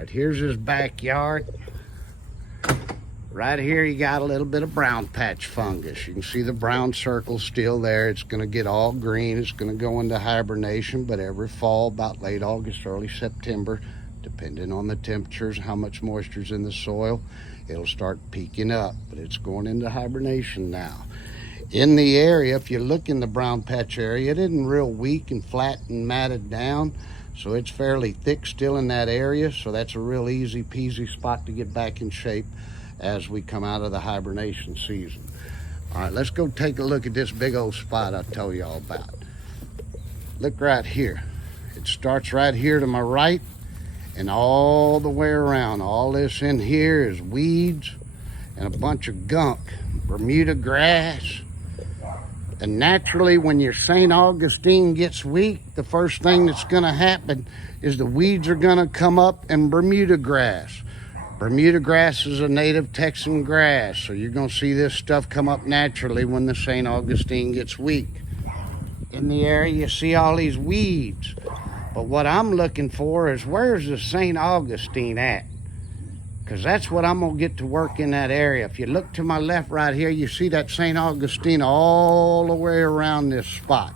right, here's his backyard. Right here, you got a little bit of brown patch fungus. You can see the brown circle still there. It's going to get all green. It's going to go into hibernation, but every fall, about late August, early September, depending on the temperatures, how much moisture's in the soil, it'll start peaking up, but it's going into hibernation now. In the area, if you look in the brown patch area, it isn't real weak and flat and matted down, so it's fairly thick still in that area, so that's a real easy peasy spot to get back in shape as we come out of the hibernation season. All right, let's go take a look at this big old spot I told you all about. Look right here. It starts right here to my right and all the way around. All this in here is weeds and a bunch of gunk, Bermuda grass. And naturally, when your St. Augustine gets weak, the first thing that's gonna happen is the weeds are gonna come up and Bermuda grass. Bermuda grass is a native Texan grass, so you're gonna see this stuff come up naturally when the St. Augustine gets weak. In the area, you see all these weeds. But what I'm looking for is, where's the St. Augustine at? Because that's what I'm gonna get to work in that area. If you look to my left right here, you see that St. Augustine all the way around this spot.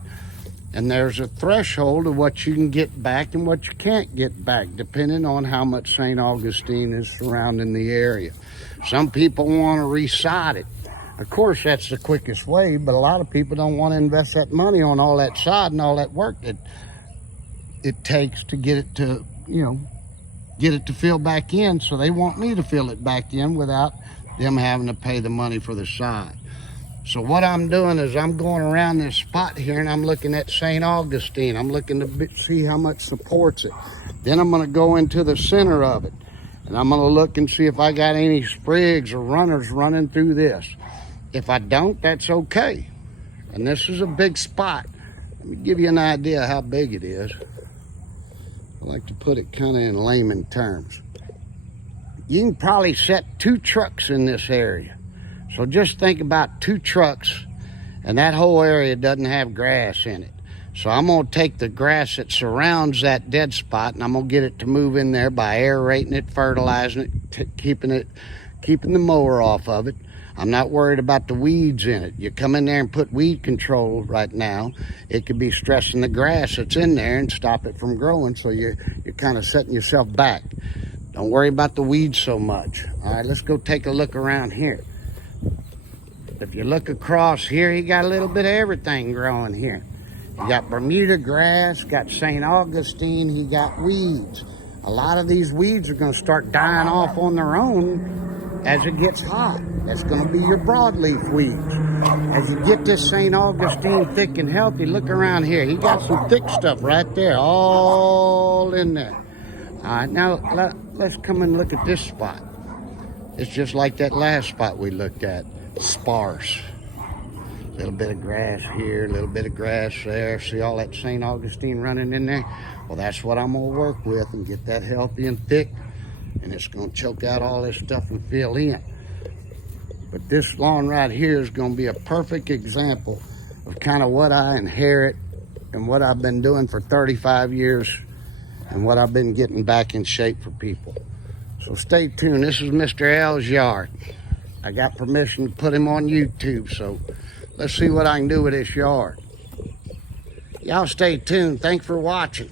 And there's a threshold of what you can get back and what you can't get back, depending on how much St. Augustine is surrounding the area. Some people want to reside it. Of course, that's the quickest way, but a lot of people don't want to invest that money on all that sod and all that work that it takes to get it to, get it to fill back in. So they want me to fill it back in without them having to pay the money for the sod. So what I'm doing is I'm going around this spot here and I'm looking at St. Augustine. I'm looking to see how much supports it. Then I'm gonna go into the center of it and I'm gonna look and see if I got any sprigs or runners running through this. If I don't, that's okay. And this is a big spot. Let me give you an idea how big it is. I like to put it kind of in layman terms. You can probably set 2 trucks in this area. So just think about 2 trucks, and that whole area doesn't have grass in it. So I'm gonna take the grass that surrounds that dead spot and I'm gonna get it to move in there by aerating it, fertilizing it, keeping the mower off of it. I'm not worried about the weeds in it. You come in there and put weed control right now, it could be stressing the grass that's in there and stop it from growing, so you're kind of setting yourself back. Don't worry about the weeds so much. All right, let's go take a look around here. If you look across here, you got a little bit of everything growing here. You got Bermuda grass, got St. Augustine, you got weeds. A lot of these weeds are gonna start dying off on their own as it gets hot. That's gonna be your broadleaf weeds. As you get this St. Augustine thick and healthy, look around here. He got some thick stuff right there, all in there. All right, now let's come and look at this spot. It's just like that last spot we looked at. Sparse. A little bit of grass here, a little bit of grass there. See all that St. Augustine running in there? Well, that's what I'm gonna work with and get that healthy and thick, and it's gonna choke out all this stuff and fill in. But this lawn right here is gonna be a perfect example of kind of what I inherit and what I've been doing for 35 years and what I've been getting back in shape for people. So stay tuned. This is Mr. L's yard. I got permission to put him on YouTube, so let's see what I can do with this yard. Y'all stay tuned. Thanks for watching.